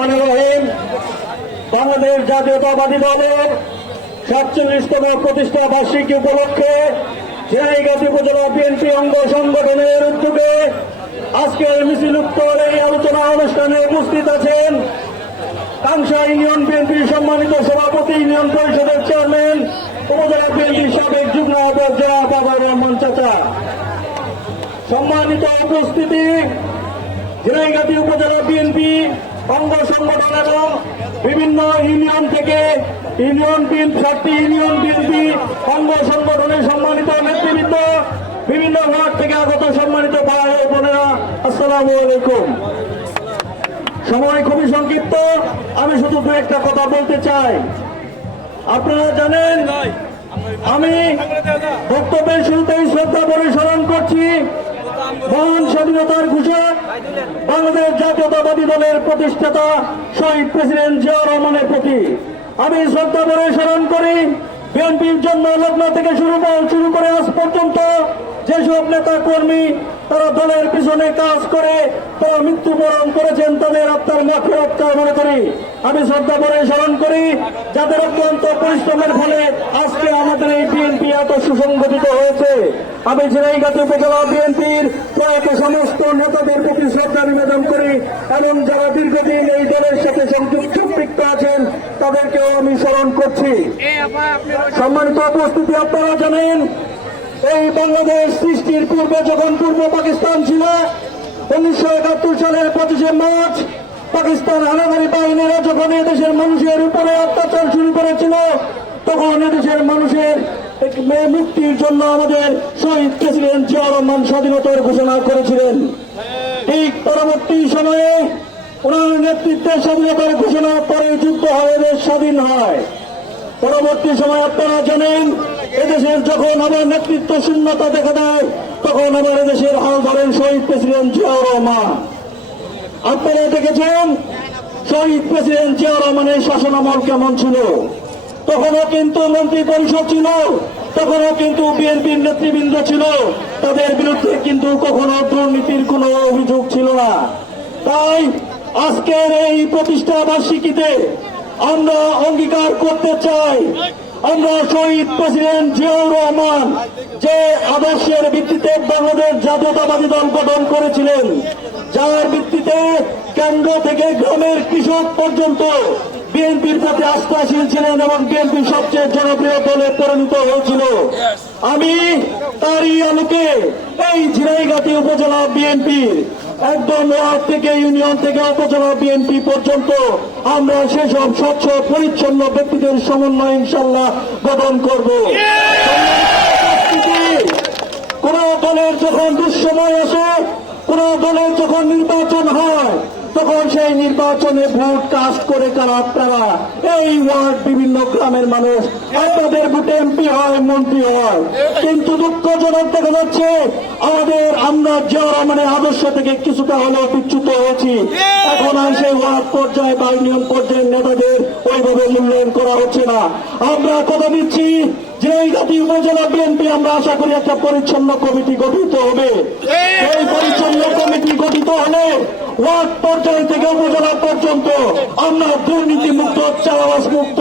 রহমান রহিম। বাংলাদেশ জাতীয়তাবাদী দলের সাতচল্লিশতম প্রতিষ্ঠা বার্ষিকী উপলক্ষে ঝিনাইগাতি উপজেলা বিএনপি অঙ্গ সংগঠনের উদ্যোগে আজকের মিছিল উত্তর এই আলোচনা অনুষ্ঠানে উপস্থিত আছেন কাংসা ইউনিয়ন বিএনপির সম্মানিত সভাপতি ইউনিয়ন পরিষদের চেয়ারম্যান, উপজেলা বিএনপির সাবেক যুগ্ম আহ্বায়ক জনাব বাবা রহমান চাচা। সম্মানিত উপস্থিতি ঝিনাইগাতি উপজেলা বিএনপি অঙ্গ সংগঠন এবং বিভিন্ন ইউনিয়ন থেকে ইউনিয়ন বিএনপি সাতটি ইউনিয়ন বিএনপি অঙ্গ সংগঠনের সম্মানিত নেতৃবৃন্দ বিভিন্ন ওয়ার্ড থেকে আগত সম্মানিত ভাই বোনেরা, আসসালামু আলাইকুম। সময় খুবই সংক্ষিপ্ত, আমি শুধু দু একটা কথা বলতে চাই। আপনারা জানেন, আমি বক্তব্যের শুরুতেই শ্রদ্ধা করে করছি। মহান স্বাধীনতার ঘোষক, বাংলাদেশ জাতীয়তাবাদী দলের প্রতিষ্ঠাতা শহীদ প্রেসিডেন্ট জিয়া রহমানের প্রতি আমি শ্রদ্ধা করে স্মরণ করি, বিএনপির জন্য লগ্ন থেকে শুরু শুরু করে আজ পর্যন্ত যেসব নেতা কর্মী তারা দলের পিছনে কাজ করে, তারা মৃত্যুবরণ করেছেন তাদের আত্মার মাঠে আত্মার মনে করি। আমি শ্রদ্ধা করে স্মরণ করি, যাদের অত্যন্ত পরিশ্রমের ফলে আজকে আমাদের এই বিএনপি এত সুসংগঠিত হয়েছে। আমি ঝিনাইগাতি উপজেলা বিএনপির প্রয়াত সমস্ত নেতাদের প্রতি শ্রদ্ধা নিবেদন করি, এবং যারা দীর্ঘদিন এই দলের সাথে সংযুক্ত আছেন, তাদেরকেও আমি স্মরণ করছি। সম্মানিত উপস্থিতি আপনারা জানেন এই বাংলাদেশ সৃষ্টির পূর্বে যখন পূর্ব পাকিস্তান ছিল, উনিশশো একাত্তর সালের পঁচিশে মার্চ, পাকিস্তান হানাদারি বাহিনীরা যখন এদেশের মানুষের উপরে অত্যাচার শুরু করেছিল, তখন এদেশের মানুষের মুক্তির জন্য আমাদের শহীদ প্রেসিডেন্ট জিয়া রহমান স্বাধীনতার ঘোষণা করেছিলেন। ঠিক পরবর্তী সময়ে ওনার নেতৃত্বে স্বাধীনতার ঘোষণা পরে যুদ্ধ হয়ে স্বাধীন হয়। পরবর্তী সময় আপনারা জানেন এদেশের যখন আবার নেতৃত্ব শূন্যতা দেখা দেয়, তখন আবার এদেশের হাল ধরেন শহীদ প্রেসিডেন্ট জিয়াউর রহমান। আপনারা দেখেছেন, শহীদ প্রেসিডেন্ট জিয়াউর রহমানের শাসনামল কেমন ছিল? তখনও কিন্তু মন্ত্রী পরিষদ ছিল, তখনও কিন্তু বিএনপির নেতৃবৃন্দ ছিল। তাদের বিরুদ্ধে কিন্তু কখনো দুর্নীতির কোনো অভিযোগ ছিল না। তাই আজকের এই প্রতিষ্ঠা বার্ষিকীতে আমরা অঙ্গীকার করতে চাই আমরা শহীদ প্রেসিডেন্ট জিয়াউর রহমান যে আদর্শের ভিত্তিতে বাংলাদেশ জাতীয়তাবাদী দল গঠন করেছিলেন, যার ভিত্তিতে কেন্দ্র থেকে গ্রামের কৃষক পর্যন্ত বিএনপির সাথে আস্থাশীল ছিলেন এবং বিএনপি সবচেয়ে জনপ্রিয় দলে পরিণত হয়েছিল। আমি তারই আলোকে এই ঝিনাইগাতি উপজেলা বিএনপির একদম ওয়ার্ড থেকে, ইউনিয়ন থেকে, উপজেলা বিএনপি পর্যন্ত আমরা সেসব স্বচ্ছ, পরিচ্ছন্ন ব্যক্তিদের সমন্বয় ইনশাল্লাহ গঠন করব। কোন দলের যখন দুঃসময় আসে, কোন দলের যখন নির্বাচন হয় তখন সেই নির্বাচনে ভোট কাস্ট করে কারা? আপনারা এই ওয়ার্ড বিভিন্ন গ্রামের মানুষ। আপনাদের ভোটে এমপি হয় মন্ত্রী হয়। কিন্তু দুঃখজনক দেখা যাচ্ছে আমাদের আমরা যারা মানে আদর্শ থেকে কিছুটা হলেও বিচ্যুত হয়েছি। এখন আর সেই ওয়ার্ড পর্যায়ে বা নিয়ম পর্যায়ের নেতাদের ওইভাবে মূল্যায়ন করা হচ্ছে না। আমরা কথা দিচ্ছি যে এই জাতীয় উপজেলা বিএনপি আমরা আশা করি একটা পরিচ্ছন্ন কমিটি গঠিত হবে। এই পরিচ্ছন্ন কমিটি গঠিত হলে ওয়ার্ড পর্যায় থেকে উপজেলা পর্যন্ত আমরা দুর্নীতি মুক্ত চালাবাস মুক্ত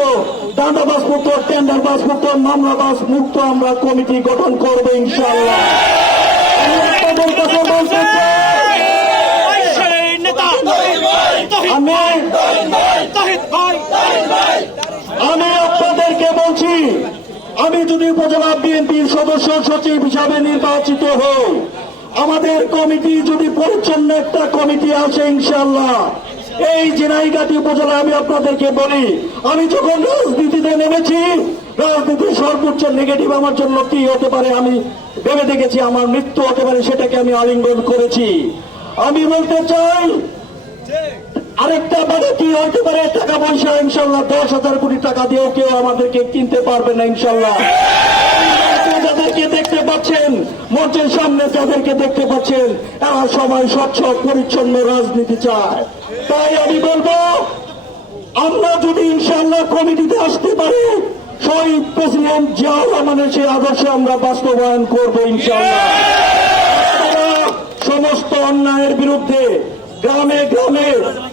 দান্দাবাস মুক্ত টেন্ডার বাস মুক্ত মামলা বাস মুক্ত আমরা কমিটি গঠন করব ইনশাল্লাহ আমি বলতে চাই আমি তহিদ ভাই আমি আপনাদেরকে বলছি, আমি যদি উপজেলা বিএনপির সদস্য সচিব হিসাবে নির্বাচিত হই, আমাদের কমিটি যদি পরিচ্ছন্ন একটা কমিটি আসে ইনশাল্লাহ এই জেনাইগাতি উপজেলা আমি আপনাদেরকে বলি, আমি যখন রাজনীতিতে নেমেছি রাজনীতির সর্বোচ্চ নেগেটিভ আমার জন্য কি হতে পারে আমি ভেবে দেখেছি, আমার মৃত্যু হতে পারে সেটাকে আমি আলিঙ্গন করেছি। আমি বলতে চাই আরেকটা মানে কি হতে পারে? টাকা পয়সা, ইনশাল্লাহ দশ হাজার কোটি টাকা দিয়েও কেউ আমাদেরকে কিনতে পারবে না, ইনশাল্লাহ। যাদেরকে দেখতে পাচ্ছেন, মঞ্চের সামনে যাদেরকে দেখতে পাচ্ছেন এরা সবাই স্বচ্ছ, পরিচ্ছন্ন রাজনীতি চায়। তাই আমি বলব, আমরা যদি ইনশাল্লাহ কমিটিতে আসতে পারি, শহীদ প্রেসিডেন্ট জিয়াউর রহমানের সেই আদর্শ আমরা বাস্তবায়ন করব, ইনশাল্লাহ। সমস্ত অন্যায়ের বিরুদ্ধে গ্রামে গ্রামে,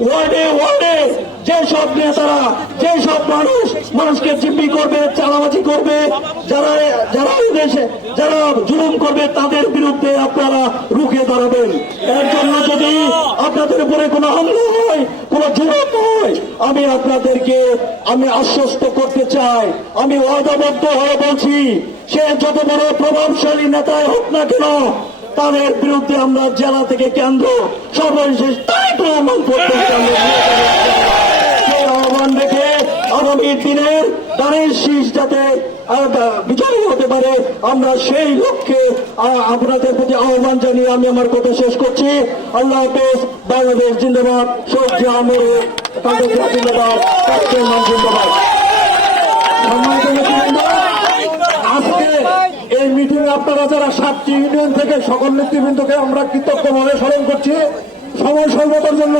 ওয়ার্ডে ওয়ার্ডে যেসব নেতারা, যেসব মানুষ মানুষকে জিম্মি করবে চালাবাজি করবে, যারা যারা দেশে, যারা জুলুম করবে, তাদের বিরুদ্ধে আপনারা রুখে দাঁড়াবেন। এর জন্য যদি আপনাদের উপরে কোনো হামলা হয়, কোনো জুলুম হয়, আমি আপনাদেরকে, আমি আশ্বস্ত করতে চাই। আমি ওয়াদাবদ্ধ হয়ে বলছি, সে যত বড় প্রভাবশালী নেতাই হোক না কেন তাদের বিরুদ্ধে আমরা জেলা থেকে কেন্দ্র সর্বশেষ তাই করতে চাই। আহ্বান রেখে আগামী দিনের দানের শীষ যাতে বিজয়ী হতে পারে, আমরা সেই লক্ষ্যে আপনাদের প্রতি আহ্বান জানিয়ে আমি আমার কথা শেষ করছি। আল্লাহ হাফেজ, বাংলাদেশ জিন্দাবাদ সৌজি আমর তাদের জিন্দাবাদ জিন্দাবাদ। এই মিটিং আপনারা যারা সাতটি ইউনিয়ন থেকে সকল নেতৃবৃন্দকে আমরা কৃতজ্ঞভাবে স্মরণ করছি, সময় স্বল্পতার জন্য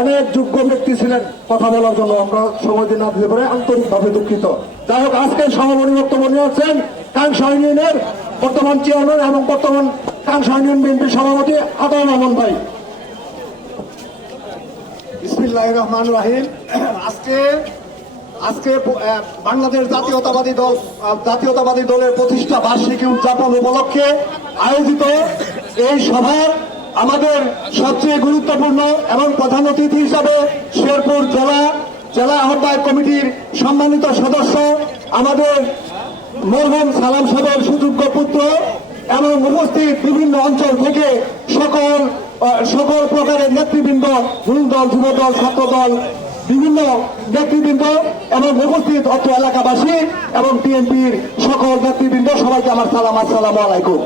অনেক যোগ্য ব্যক্তি ছিলেন, কথা বলার জন্য আমরা সময় দিন না দিতে পারে আন্তরিকভাবে দুঃখিত। যাই হোক, আজকে সভাপতি বক্তব্য নিয়ে হচ্ছেন কাংসা ইউনিয়নের বর্তমান চেয়ারম্যান এবং বর্তমান কাংসা ইউনিয়ন বিএনপির সভাপতি আদম রহমান ভাই। বিসমিল্লাহ রহমান রাহিম। আজকে আজকে বাংলাদেশ জাতীয়তাবাদী দল জাতীয়তাবাদী দলের প্রতিষ্ঠা বার্ষিকী উদযাপন উপলক্ষে আয়োজিত এই সভার আমাদের সবচেয়ে গুরুত্বপূর্ণ এবং প্রধান অতিথি হিসাবে শেরপুর জেলা জেলা আহ্বায়ক কমিটির সম্মানিত সদস্য, আমাদের মরহুম সালাম সাহেবের সুযোগ্য পুত্র এবং উপস্থিত বিভিন্ন অঞ্চল থেকে সকল সকল প্রকারের নেতৃবৃন্দ মূল দল যুব দল ছাত্র দল বিভিন্ন নেতৃবৃন্দ এবং উপস্থিত অত্র এলাকাবাসী এবং টিএনপির সকল নেতৃবৃন্দ, সবাইকে আমার সালাম, আসসালাম আলাইকুম।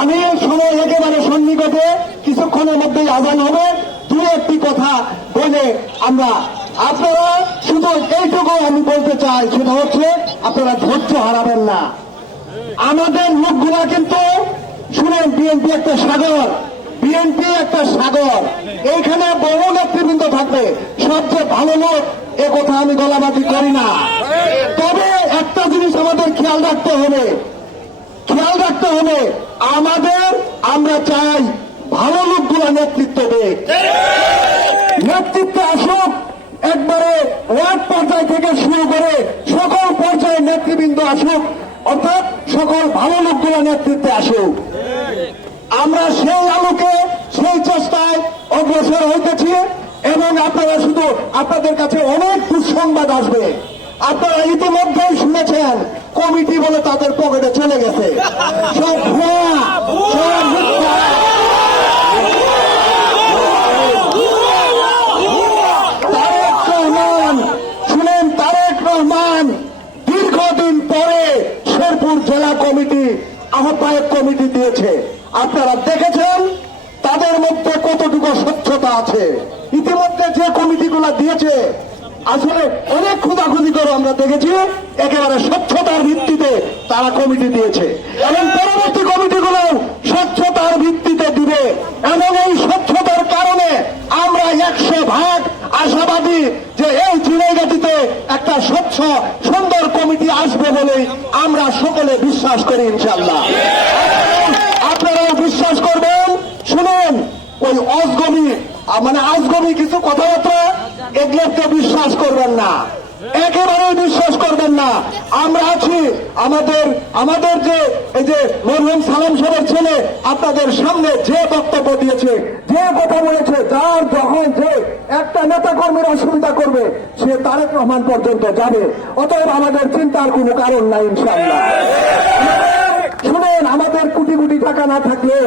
আমি সময় একেবারে সন্নিকটে কিছুক্ষণের মধ্যেই আজান হবে। দু একটি কথা বলে আমরা আপনারা শুধু এইটুকু আমি বলতে চাই, সেটা হচ্ছে আপনারা ধৈর্য হারাবেন না। আমাদের লোকগুলা কিন্তু শুনেন, বিএনপি একটা সাগর, বিএনপি একটা সাগর। এইখানে বহু নেতৃবৃন্দ থাকবে। সবচেয়ে ভালো লোক, এ কথা আমি গলাবাজি করি না। তবে একটা জিনিস আমাদের খেয়াল রাখতে হবে। খেয়াল রাখতে হবে, আমাদের আমরা চাই ভালো লোকগুলো নেতৃত্ব দেখ নেতৃত্বে আসুক, একবারে ওয়ার্ড পর্যায় থেকে শুরু করে সকল পর্যায়ে নেতৃবৃন্দ আসুক, অর্থাৎ সকল ভালো লোকগুলো নেতৃত্বে আসুক। আমরা সেই আলোকে, সেই চেষ্টায় অগ্রসর হইতেছি এবং আপনারা শুধু আপনাদের কাছে অনেক দুঃসংবাদ আসবে। আপনারা ইতিমধ্যেই শুনেছেন, কমিটি বলে তাদের পকেটে চলে গেছে। শুনেন, তারেক রহমান, দীর্ঘদিন পরে শেরপুর জেলা কমিটি আহ্বায়ক কমিটি দিয়েছে। আপনারা দেখেছেন আছে। ইতিমধ্যে যে কমিটিগুলো দিয়েছে, আসলে অনেক খুদাখুদি করে আমরা দেখেছি, একেবারে স্বচ্ছতার ভিত্তিতে তারা কমিটি দিয়েছে। এবং পরবর্তী কমিটিগুলো স্বচ্ছতার ভিত্তিতে দিবে। এবং এই স্বচ্ছতার কারণে আমরা একশো ভাগ আশাবাদী যে এই চিনাইগাতিতে একটা স্বচ্ছ, সুন্দর কমিটি আসবে বলেই আমরা সকলে বিশ্বাস করি ইনশাল্লাহ আপনারাও বিশ্বাস করবেন। শুনুন, ওই অজগমি মানে আজগমি কিছু কথাবার্তা এগুলোকে বিশ্বাস করবেন না। একেবারে বিশ্বাস করবেন না। আমরা আছি, আমাদের আমাদের যে, এই যে মরহুম সালাম সাহেবের ছেলে, আপনাদের সামনে যে বক্তব্য দিয়েছে, যে কথা বলেছে, যার যখন যে একটা নেতা কর্মীর অসুবিধা করবে, সে তারেক রহমান পর্যন্ত যাবে। অতএব আমাদের চিন্তার কোনো কারণ নাই, ইনশাআল্লাহ। শুনেন, আমাদের কোটি কোটি টাকা না থাকলেও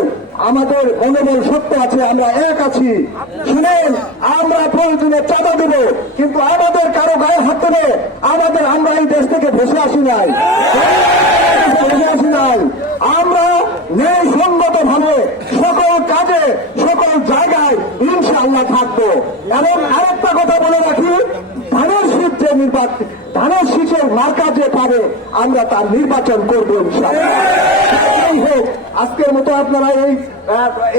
আমাদের মনোবল সত্য আছে, আমরা এক আছি। শুনেন, আমরা প্রয়োজনে চাঁদা দেব, কিন্তু আমাদের কারও গায়ে হাত দেবে, আমাদের আমরা এই দেশ থেকে ভেসে আসি নাই। আসি নাই। আমরা ন্যায় সঙ্গত ভাবে সকল কাজে, সকল জায়গায় ইনশাআল্লাহ থাকব। এবং আরেকটা কথা বলে রাখি, ধানের শীত যে ধানের শীতের মার্কা যে পাবে, আমরা তার নির্বাচন করব আজকের মতো আপনারা এই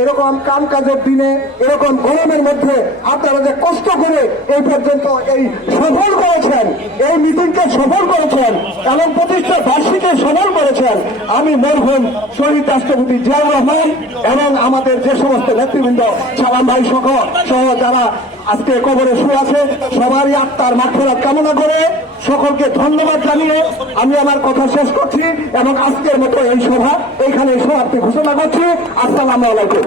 এরকম কাম কাজের দিনে, এরকম গরমের মধ্যে আপনারা যে কষ্ট করে এই পর্যন্ত এই সফল করেছেন, এই মিটিংকে সফল করেছেন, এবং প্রতিষ্ঠা বার্ষিকে সফল করেছেন, আমি মরহুম শহীদ রাষ্ট্রপতি জিয়াউর রহমান এবং আমাদের যে সমস্ত নেতৃবৃন্দ, সালাম ভাই সহ সহ যারা আজকে কবরে শুয়ে আছে, সবারই আত্মার মাঠফেরাত কামনা করে সকলকে ধন্যবাদ জানিয়ে আমি আমার কথা শেষ করছি এবং আজকের মতো এই সভা এইখানে সমাপ্তি ঘোষণা করছি। আসসালামু আলাইকুম।